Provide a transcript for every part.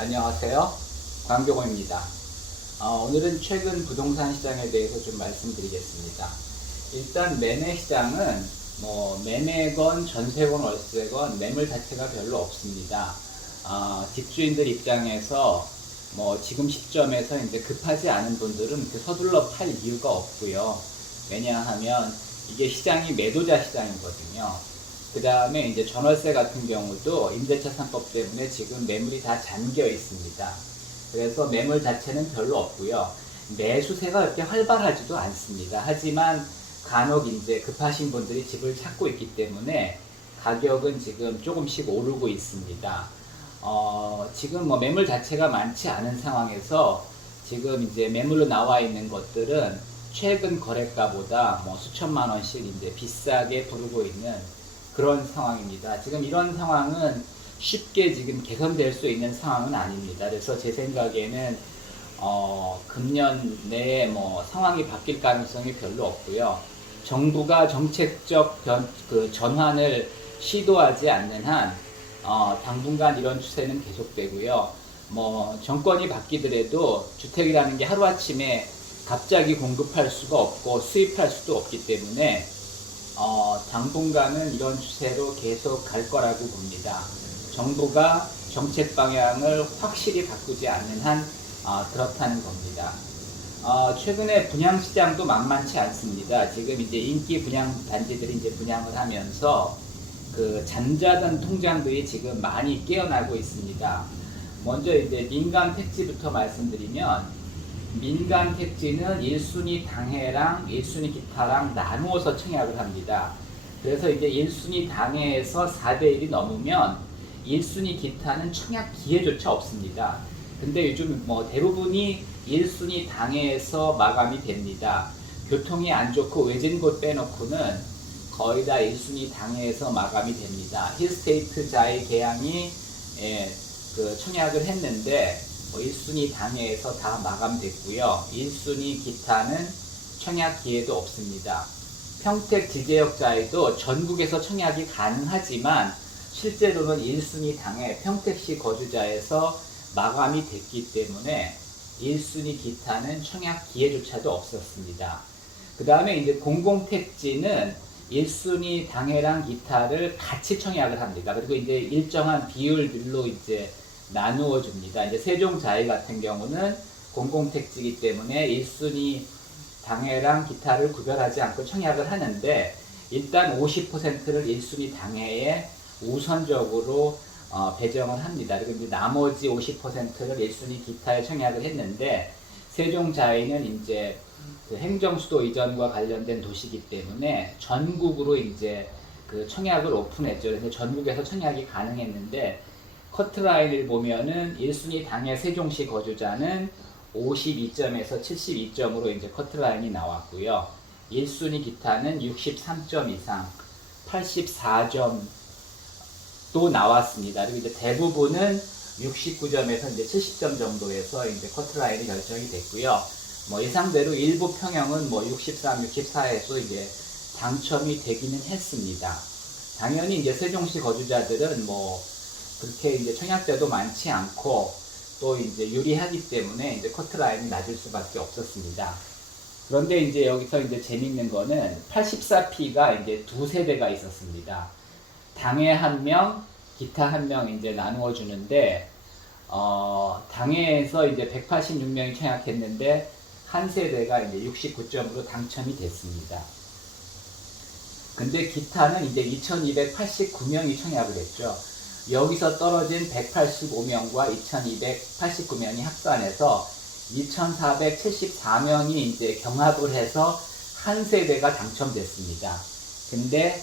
안녕하세요. 광교공입니다. 오늘은 최근 부동산 시장에 대해서 좀 말씀드리겠습니다. 일단 매매 시장은 매매건 전세건 월세건 매물 자체가 별로 없습니다. 집주인들 입장에서 지금 시점에서 이제 급하지 않은 분들은 서둘러 팔 이유가 없고요. 왜냐하면 이게 시장이 매도자 시장이거든요. 그 다음에 이제 전월세 같은 경우도 임대차 3법 때문에 지금 매물이 다 잠겨 있습니다. 그래서 매물 자체는 별로 없고요. 매수세가 그렇게 활발하지도 않습니다. 하지만 간혹 이제 급하신 분들이 집을 찾고 있기 때문에 가격은 지금 조금씩 오르고 있습니다. 지금 매물 자체가 많지 않은 상황에서 지금 이제 매물로 나와 있는 것들은 최근 거래가보다 수천만 원씩 이제 비싸게 부르고 있는 그런 상황입니다. 지금 이런 상황은 쉽게 지금 개선될 수 있는 상황은 아닙니다. 그래서 제 생각에는 금년 내에 상황이 바뀔 가능성이 별로 없고요. 정부가 정책적 전환을 시도하지 않는 한 당분간 이런 추세는 계속되고요. 정권이 바뀌더라도 주택이라는 게 하루아침에 갑자기 공급할 수가 없고 수입할 수도 없기 때문에 당분간은 이런 추세로 계속 갈 거라고 봅니다. 정부가 정책 방향을 확실히 바꾸지 않는 한 그렇다는 겁니다. 최근에 분양시장도 만만치 않습니다. 지금 이제 인기 분양 단지들이 이제 분양을 하면서 그 잠자던 통장들이 지금 많이 깨어나고 있습니다. 먼저 이제 민간 택지부터 말씀드리면 민간 택지는 1순위 당해랑 1순위 기타랑 나누어서 청약을 합니다. 그래서 이제 1순위 당해에서 4대1이 넘으면 1순위 기타는 청약 기회조차 없습니다. 근데 요즘 대부분이 1순위 당해에서 마감이 됩니다. 교통이 안 좋고 외진 곳 빼놓고는 거의 다 1순위 당해에서 마감이 됩니다. 힐스테이트자의 계약이 청약을 했는데 1순위 당해에서 다 마감됐고요. 1순위 기타는 청약 기회도 없습니다. 평택 지제역자에도 전국에서 청약이 가능하지만 실제로는 1순위 당해 평택시 거주자에서 마감이 됐기 때문에 1순위 기타는 청약 기회조차도 없었습니다. 그 다음에 이제 공공택지는 1순위 당해랑 기타를 같이 청약을 합니다. 그리고 이제 일정한 비율들로 이제 나누어 줍니다. 이제 세종자이 같은 경우는 공공택지이기 때문에 1순위 당해랑 기타를 구별하지 않고 청약을 하는데 일단 50%를 1순위 당해에 우선적으로 배정을 합니다. 그리고 이제 나머지 50%를 1순위 기타에 청약을 했는데 세종자이는 이제 그 행정수도 이전과 관련된 도시이기 때문에 전국으로 이제 그 청약을 오픈했죠. 그래서 전국에서 청약이 가능했는데 커트라인을 보면은 1순위 당해 세종시 거주자는 52점에서 72점으로 이제 커트라인이 나왔고요. 1순위 기타는 63점 이상, 84점도 나왔습니다. 그리고 이제 대부분은 69점에서 이제 70점 정도에서 이제 커트라인이 결정이 됐고요. 예상대로 일부 평형은 63, 64에서 이제 당첨이 되기는 했습니다. 당연히 이제 세종시 거주자들은 그렇게 이제 청약자도 많지 않고 또 이제 유리하기 때문에 이제 커트라인이 낮을 수밖에 없었습니다. 그런데 이제 여기서 이제 재밌는 거는 84P가 이제 두 세대가 있었습니다. 당해 한 명, 기타 한 명 이제 나누어 주는데 당해에서 이제 186명이 청약했는데 한 세대가 이제 69점으로 당첨이 됐습니다. 근데 기타는 이제 2289명이 청약을 했죠. 여기서 떨어진 185명과 2289명이 합산해서 2474명이 이제 경합을 해서 한 세대가 당첨됐습니다. 근데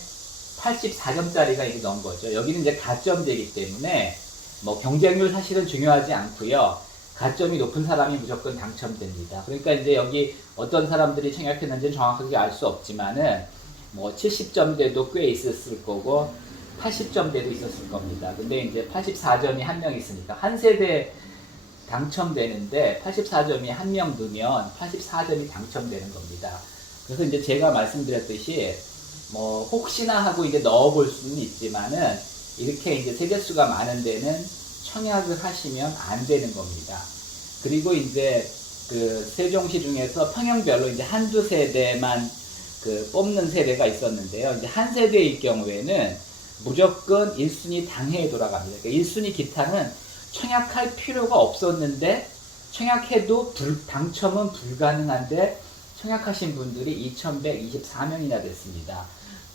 84점짜리가 이제 넣은 거죠. 여기는 이제 가점제이기 때문에 경쟁률 사실은 중요하지 않고요. 가점이 높은 사람이 무조건 당첨됩니다. 그러니까 이제 여기 어떤 사람들이 청약했는지는 정확하게 알 수 없지만은 70점대도 꽤 있었을 거고 80점대도 있었을 겁니다. 근데 이제 84점이 한 명 있으니까 한 세대 당첨되는데 84점이 한 명 넣으면 84점이 당첨되는 겁니다. 그래서 이제 제가 말씀드렸듯이 혹시나 하고 이제 넣어볼 수는 있지만은 이렇게 이제 세대수가 많은 데는 청약을 하시면 안 되는 겁니다. 그리고 이제 그 세종시 중에서 평형별로 이제 한두 세대만 그 뽑는 세대가 있었는데요. 이제 한 세대의 경우에는 무조건 1순위 당해에 돌아갑니다. 그러니까 1순위 기타는 청약할 필요가 없었는데 청약해도 당첨은 불가능한데 청약하신 분들이 2124명이나 됐습니다.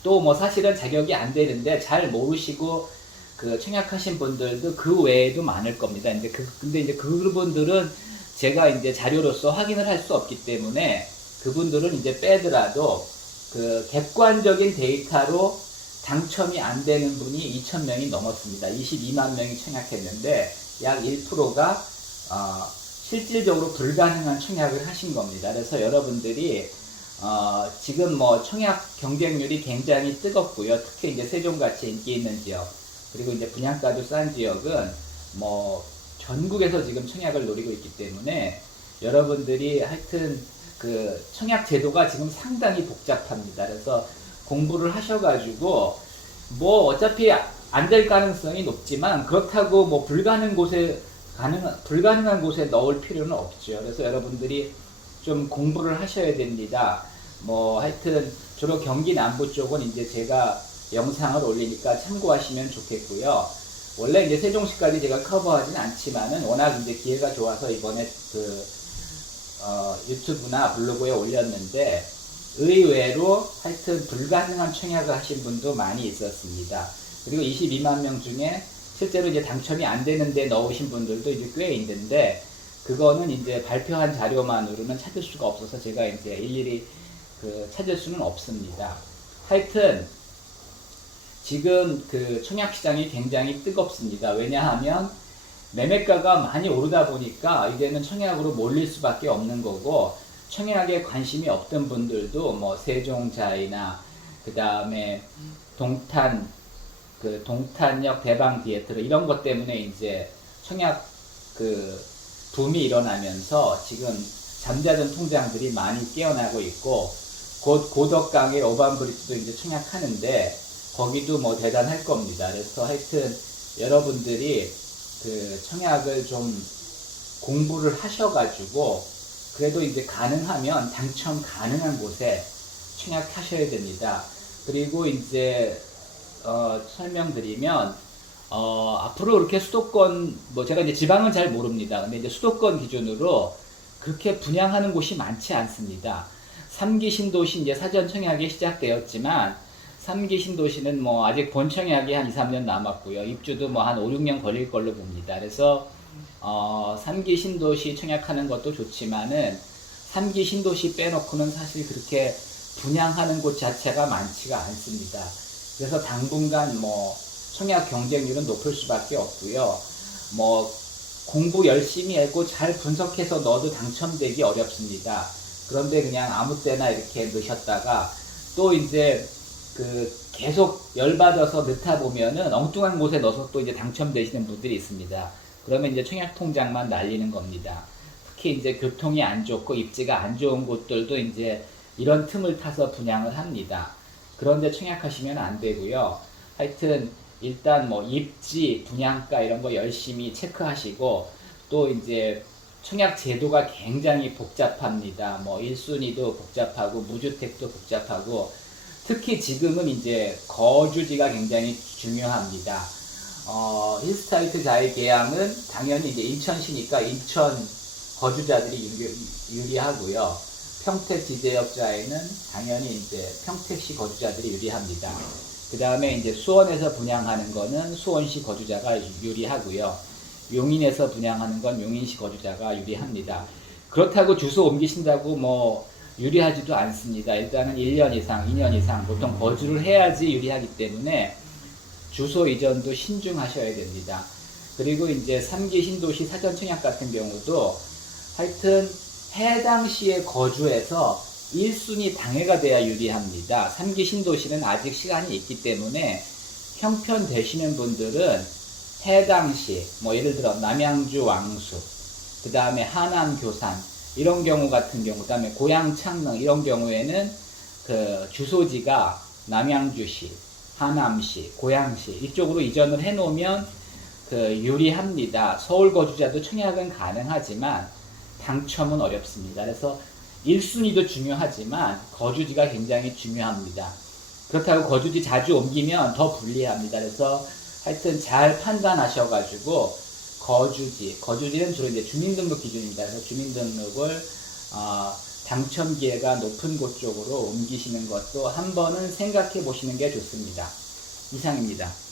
또 뭐 사실은 자격이 안 되는데 잘 모르시고 그 청약하신 분들도 그 외에도 많을 겁니다. 근데 이제 그분들은 제가 이제 자료로서 확인을 할 수 없기 때문에 그분들은 이제 빼더라도 그 객관적인 데이터로 당첨이 안 되는 분이 2,000명이 넘었습니다. 22만 명이 청약했는데 약 1%가 실질적으로 불가능한 청약을 하신 겁니다. 그래서 여러분들이 지금 뭐 청약 경쟁률이 굉장히 뜨겁고요. 특히 이제 세종같이 인기 있는 지역, 그리고 이제 분양가도 싼 지역은 뭐 전국에서 지금 청약을 노리고 있기 때문에 여러분들이 하여튼 그 청약 제도가 지금 상당히 복잡합니다. 그래서 공부를 하셔가지고 뭐 어차피 안 될 가능성이 높지만 그렇다고 뭐 불가능한 곳에 넣을 필요는 없죠. 그래서 여러분들이 좀 공부를 하셔야 됩니다. 뭐 하여튼 주로 경기 남부 쪽은 이제 제가 영상을 올리니까 참고하시면 좋겠고요. 원래 이제 세종시까지 제가 커버하진 않지만은 워낙 이제 기회가 좋아서 이번에 그 유튜브나 블로그에 올렸는데 의외로 하여튼 불가능한 청약을 하신 분도 많이 있었습니다. 그리고 22만 명 중에 실제로 이제 당첨이 안 되는데 넣으신 분들도 이제 꽤 있는데 그거는 이제 발표한 자료만으로는 찾을 수가 없어서 제가 이제 일일이 그 찾을 수는 없습니다. 하여튼 지금 그 청약 시장이 굉장히 뜨겁습니다. 왜냐하면 매매가가 많이 오르다 보니까 이제는 청약으로 몰릴 수밖에 없는 거고, 청약에 관심이 없던 분들도 뭐 세종자이나 그 다음에 동탄역 대방 디에트로 이런 것 때문에 이제 청약 그 붐이 일어나면서 지금 잠자던 통장들이 많이 깨어나고 있고, 곧 고덕강의 오반브리지도 이제 청약하는데 거기도 뭐 대단할 겁니다. 그래서 하여튼 여러분들이 그 청약을 좀 공부를 하셔가지고 그래도 이제 가능하면 당첨 가능한 곳에 청약하셔야 됩니다. 그리고 이제 설명드리면 앞으로 이렇게 수도권, 뭐 제가 이제 지방은 잘 모릅니다. 근데 이제 수도권 기준으로 그렇게 분양하는 곳이 많지 않습니다. 3기 신도시 이제 사전 청약이 시작되었지만 3기 신도시는 뭐 아직 본 청약이 한 2, 3년 남았고요. 입주도 뭐 한 5, 6년 걸릴 걸로 봅니다. 그래서 3기 신도시 청약하는 것도 좋지만은 3기 신도시 빼놓고는 사실 그렇게 분양하는 곳 자체가 많지가 않습니다. 그래서 당분간 뭐 청약 경쟁률은 높을 수밖에 없고요. 뭐 공부 열심히 하고 잘 분석해서 넣어도 당첨되기 어렵습니다. 그런데 그냥 아무 때나 이렇게 넣으셨다가 또 이제 그 계속 열받아서 넣다 보면은 엉뚱한 곳에 넣어서 또 이제 당첨되시는 분들이 있습니다. 그러면 이제 청약 통장만 날리는 겁니다. 특히 이제 교통이 안 좋고 입지가 안 좋은 곳들도 이제 이런 틈을 타서 분양을 합니다. 그런데 청약하시면 안 되고요. 하여튼 일단 뭐 입지, 분양가 이런 거 열심히 체크하시고, 또 이제 청약 제도가 굉장히 복잡합니다. 뭐 1순위도 복잡하고 무주택도 복잡하고, 특히 지금은 이제 거주지가 굉장히 중요합니다. 힐스타이트 자의 계약은 당연히 이제 인천시니까 인천 거주자들이 유리하고요. 평택 지제역자에는 당연히 이제 평택시 거주자들이 유리합니다. 그 다음에 이제 수원에서 분양하는 거는 수원시 거주자가 유리하고요. 용인에서 분양하는 건 용인시 거주자가 유리합니다. 그렇다고 주소 옮기신다고 뭐 유리하지도 않습니다. 일단은 1년 이상, 2년 이상 보통 거주를 해야지 유리하기 때문에 주소 이전도 신중하셔야 됩니다. 그리고 이제 3기 신도시 사전 청약 같은 경우도 하여튼 해당 시에 거주해서 1순위 당해가 돼야 유리합니다. 3기 신도시는 아직 시간이 있기 때문에 형편 되시는 분들은 해당 시, 뭐 예를 들어 남양주 왕숙, 그 다음에 하남 교산 이런 경우 같은 경우, 그 다음에 고양 창릉 이런 경우에는 그 주소지가 남양주시, 하남시, 고양시 이쪽으로 이전을 해 놓으면 그 유리합니다. 서울 거주자도 청약은 가능하지만 당첨은 어렵습니다. 그래서 1순위도 중요하지만 거주지가 굉장히 중요합니다. 그렇다고 거주지 자주 옮기면 더 불리합니다. 그래서 하여튼 잘 판단하셔가지고 거주지는 주로 이제 주민등록 기준입니다. 그래서 주민등록을 당첨 기회가 높은 곳 쪽으로 옮기시는 것도 한 번은 생각해 보시는 게 좋습니다. 이상입니다.